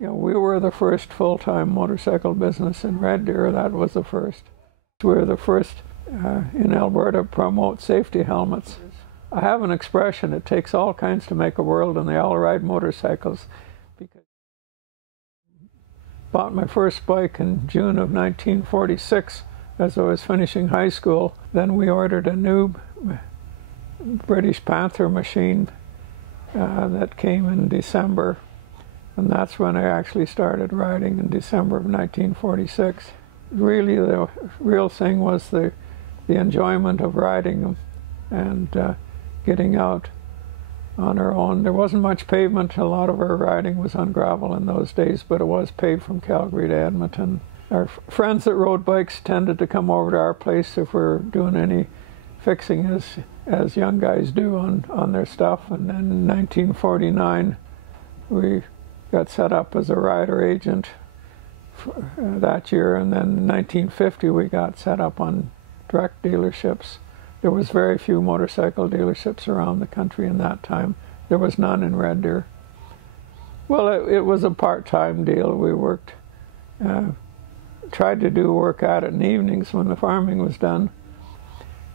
You know, we were the first full-time motorcycle business in Red Deer. That was the first. We were the first in Alberta to promote safety helmets. I have an expression, it takes all kinds to make a world, and they all ride motorcycles. Because I bought my first bike in June of 1946 as I was finishing high school. Then we ordered a new British Panther machine that came in December. And that's when I actually started riding, in December of 1946. Really, the real thing was the enjoyment of riding them and getting out on our own. There wasn't much pavement. A lot of our riding was on gravel in those days, but it was paved from Calgary to Edmonton. Our friends that rode bikes tended to come over to our place if we were doing any fixing, as young guys do on their stuff. And then in 1949, we got set up as a rider agent for, that year, and then in 1950 we got set up on direct dealerships. There was very few motorcycle dealerships around the country in that time. There was none in Red Deer. Well, it was a part-time deal. We worked, tried to do work at it in the evenings when the farming was done.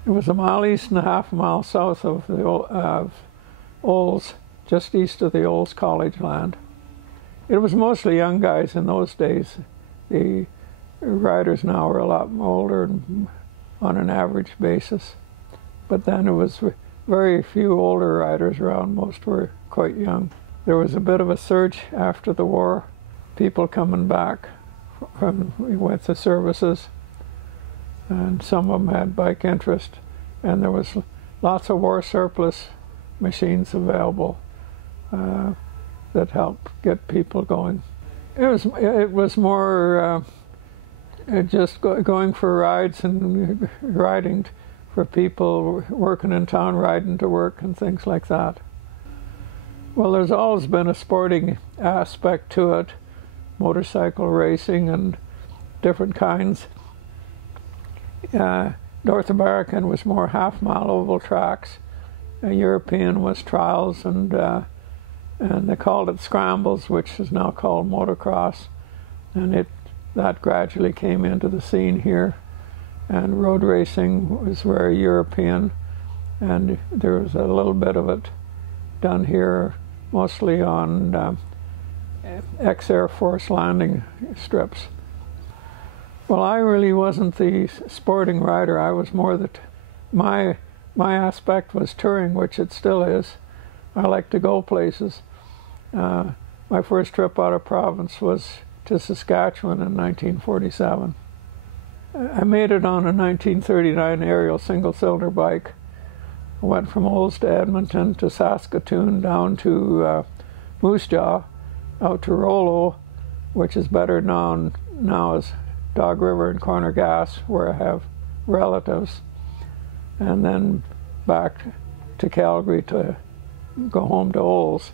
It was a mile east and a half a mile south of the Olds, just east of the Olds College land. It was mostly young guys in those days. The riders now are a lot older on an average basis. But then it was very few older riders around. Most were quite young. There was a bit of a surge after the war, people coming back with the services, and some of them had bike interest, and there was lots of war surplus machines available that helped get people going. It was more just going for rides and riding for people working in town, riding to work and things like that. Well, there's always been a sporting aspect to it, motorcycle racing and different kinds. North American was more half-mile oval tracks. European was trials, and they called it scrambles, which is now called motocross. And that gradually came into the scene here. And road racing was very European, and there was a little bit of it done here, mostly on ex-Air Force landing strips. Well, I really wasn't the sporting rider. I was more my aspect was touring, which it still is. I like to go places. My first trip out of province was to Saskatchewan in 1947. I made it on a 1939 aerial single-cylinder bike. I went from Olds to Edmonton to Saskatoon, down to Moose Jaw, out to Rollo, which is better known now as Dog River and Corner Gas, where I have relatives, and then back to Calgary to go home to Olds.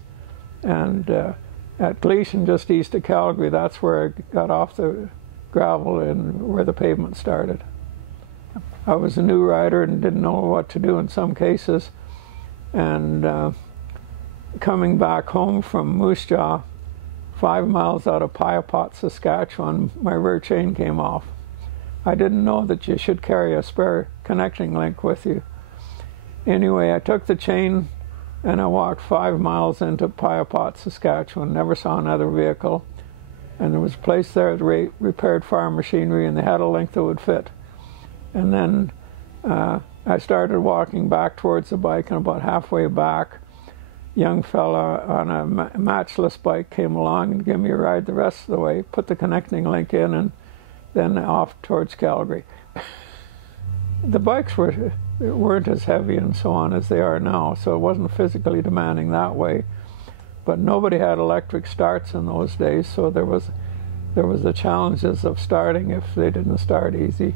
And at Gleason, just east of Calgary, that's where I got off the gravel and where the pavement started. I was a new rider and didn't know what to do in some cases, and coming back home from Moose Jaw, 5 miles out of Piapot, Saskatchewan, my rear chain came off. I didn't know that you should carry a spare connecting link with you. Anyway, I took the chain and I walked 5 miles into Piapot, Saskatchewan, never saw another vehicle. And there was a place there that repaired farm machinery, and they had a link that would fit. And then I started walking back towards the bike, and about halfway back, a young fella on a matchless bike came along and gave me a ride the rest of the way, put the connecting link in, and then off towards Calgary. The bikes weren't as heavy and so on as they are now, so it wasn't physically demanding that way. But nobody had electric starts in those days, so there was the challenges of starting if they didn't start easy.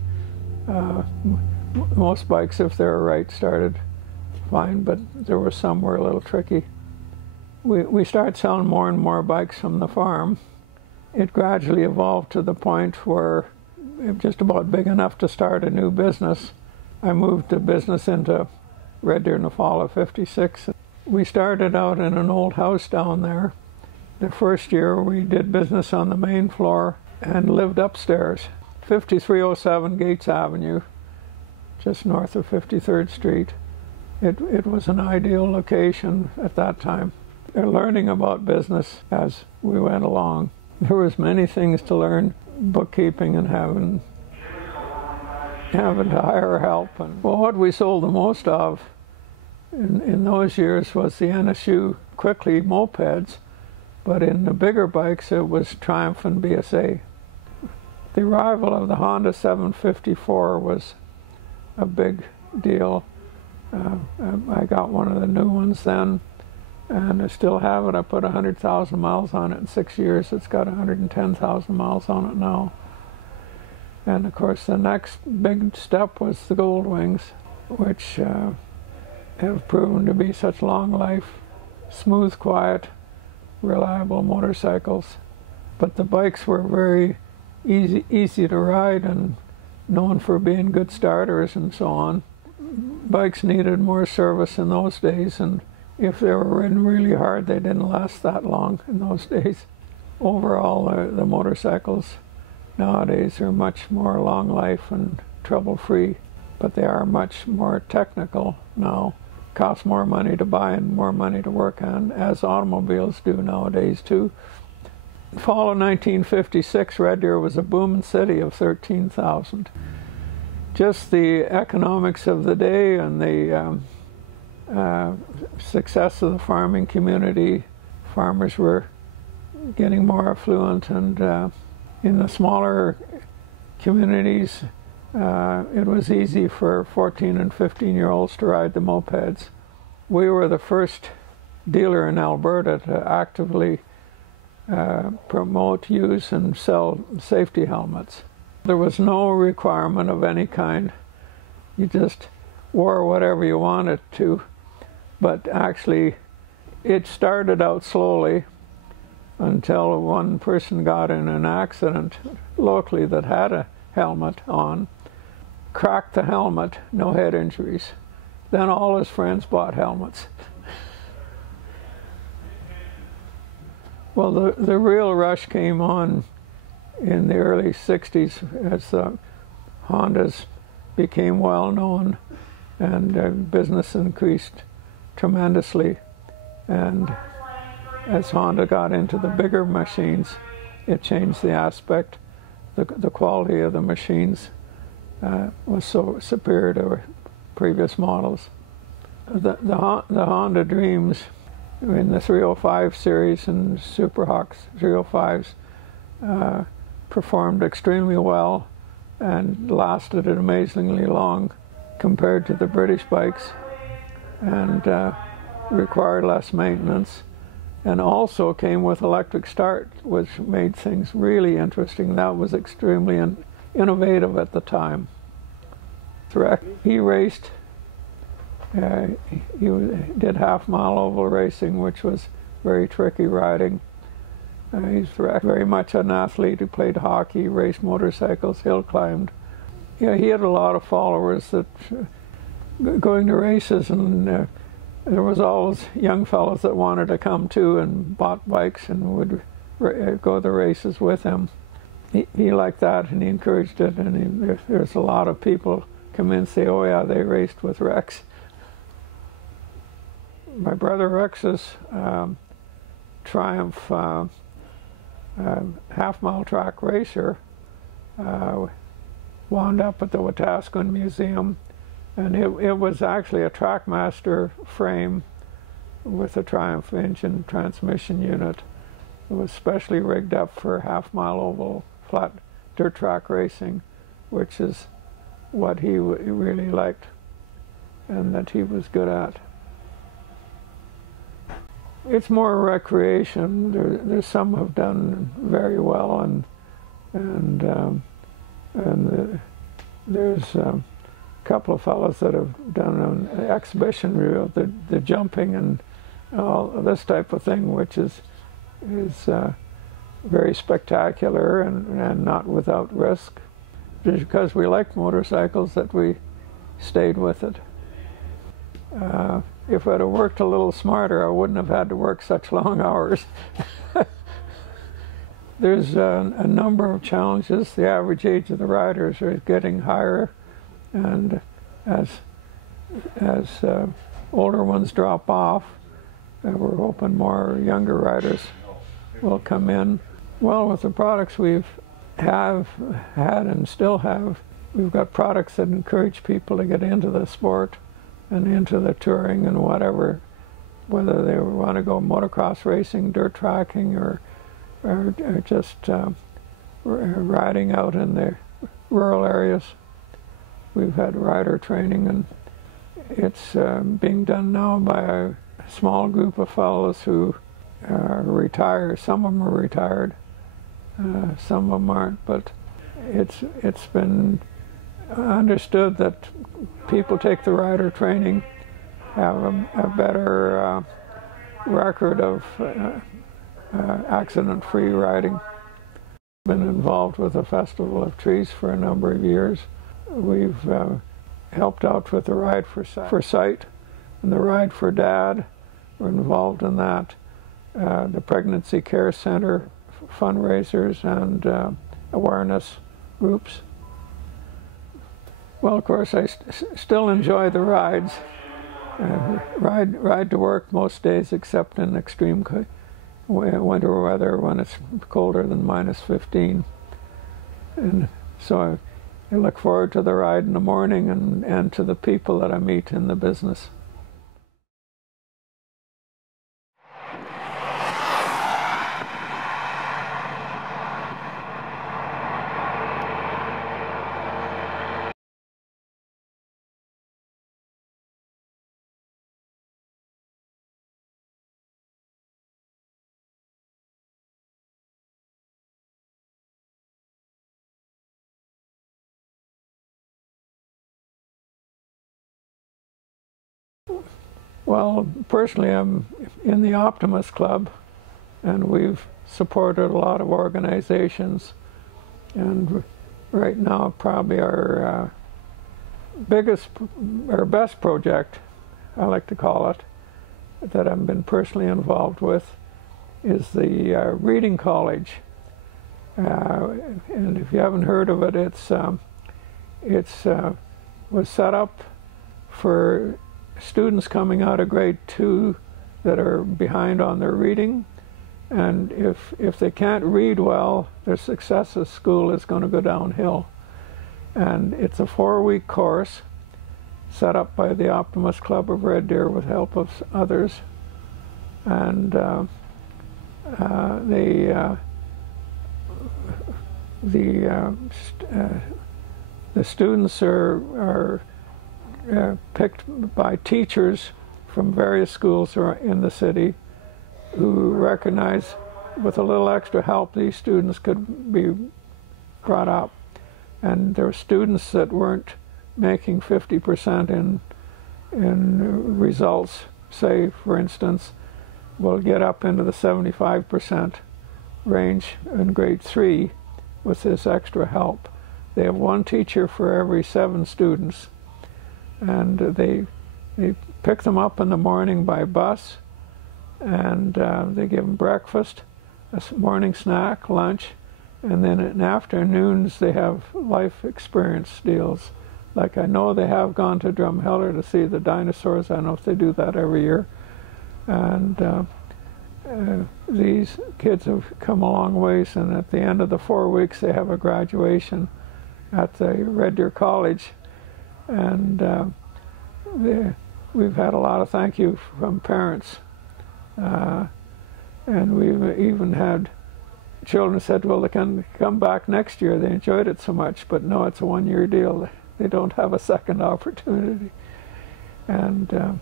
Most bikes, if they were right, started fine, but there were some were a little tricky. We started selling more and more bikes from the farm. It gradually evolved to the point where it was just about big enough to start a new business. I moved the business into Red Deer in the fall of '56. We started out in an old house down there, The first year we did business on the main floor and lived upstairs. 5307 Gates Avenue, just north of 53rd Street. It was an ideal location at that time. They're learning about business as we went along. There was many things to learn, bookkeeping and having to hire help. And well, what we sold the most of in those years was the NSU Quickly mopeds, but in the bigger bikes it was Triumph and BSA. The arrival of the Honda 754 was a big deal. I got one of the new ones then, and I still have it. I put 100,000 miles on it in 6 years. It's got 110,000 miles on it now. And of course the next big step was the Gold Wings, which have proven to be such long life, smooth, quiet, reliable motorcycles. But the bikes were very easy to ride and known for being good starters and so on. Bikes needed more service in those days, and if they were ridden really hard, they didn't last that long in those days. Overall, the motorcycles nowadays are much more long life and trouble-free, but they are much more technical now. Cost more money to buy and more money to work on, as automobiles do nowadays too. Fall of 1956, Red Deer was a booming city of 13,000. Just the economics of the day and the success of the farming community. Farmers were getting more affluent, and in the smaller communities it was easy for 14 and 15-year-olds to ride the mopeds. We were the first dealer in Alberta to actively promote, use, and sell safety helmets. There was no requirement of any kind. You just wore whatever you wanted to. But actually, it started out slowly until one person got in an accident locally that had a helmet on, cracked the helmet, no head injuries. Then all his friends bought helmets. Well, the real rush came on in the early 60s as the Hondas became well known and business increased tremendously. And as Honda got into the bigger machines, it changed the aspect. The quality of the machines was so superior to previous models. The Honda Dreams in the 305 series and Super Hawks 305s performed extremely well and lasted amazingly long compared to the British bikes, and required less maintenance, and also came with electric start, which made things really interesting. That was extremely innovative at the time. He raced, he did half-mile oval racing, which was very tricky riding. He's very much an athlete who played hockey, raced motorcycles, hill climbed. Yeah, he had a lot of followers that going to races, and there was always young fellows that wanted to come too and bought bikes and would go to the races with him. He liked that, and he encouraged it, and there's a lot of people come in and say, oh yeah, they raced with Rex. My brother Rex's Triumph half-mile track racer wound up at the Wetaskiwin Museum, and it was actually a Trackmaster frame with a Triumph engine transmission unit. It was specially rigged up for half-mile oval flat dirt track racing, which is what he really liked and that he was good at. It's more recreation. There's some have done very well, and there's a couple of fellows that have done an exhibition reel, the jumping and all this type of thing, which is very spectacular and not without risk. Just because we liked motorcycles that we stayed with it. If I'd have worked a little smarter, I wouldn't have had to work such long hours. There's a number of challenges. The average age of the riders is getting higher, and as older ones drop off, we're hoping more younger riders will come in. Well, with the products we've had and still have, we've got products that encourage people to get into the sport and into the touring and whatever, whether they want to go motocross racing, dirt tracking, or just riding out in the rural areas. We've had rider training, and it's being done now by a small group of fellows who are retired. Some of them are retired, some of them aren't, but it's been understood that people take the rider training, have a better record of accident-free riding. Been involved with the Festival of Trees for a number of years. We've helped out with the Ride for Sight and the Ride for Dad. We're involved in that. The Pregnancy Care Center fundraisers and awareness groups. Well, of course, I still enjoy the rides. Ride to work most days except in extreme winter weather when it's colder than -15. And so I look forward to the ride in the morning and to the people that I meet in the business. Well, personally, I'm in the Optimist Club, and we've supported a lot of organizations. And right now, probably our best project, I like to call it, that I've been personally involved with, is the Reading College. And if you haven't heard of it, it's was set up for students coming out of grade 2 that are behind on their reading, and if they can't read well, their success at school is going to go downhill. And it's a 4-week course set up by the Optimist Club of Red Deer with help of others, and the students are picked by teachers from various schools in the city who recognize with a little extra help these students could be brought up. And there are students that weren't making 50% in results, say for instance, will get up into the 75% range in grade 3 with this extra help. They have one teacher for every 7 students. And they pick them up in the morning by bus, and they give them breakfast, a morning snack, lunch, and then in afternoons they have life experience deals. Like I know they have gone to Drumheller to see the dinosaurs. I don't know if they do that every year. And these kids have come a long ways, and at the end of the 4 weeks they have a graduation at the Red Deer College. And we've had a lot of thank you from parents, and we've even had children said, well, they can come back next year. They enjoyed it so much, but no, it's a 1-year deal. They don't have a second opportunity. And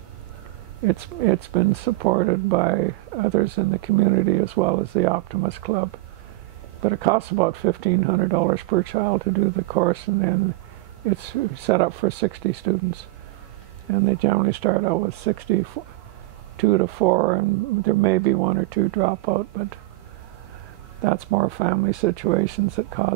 it's been supported by others in the community as well as the Optimist Club. But it costs about $1,500 per child to do the course, and then it's set up for 60 students, and they generally start out with 62 to 4, and there may be 1 or 2 drop out, but that's more family situations that cause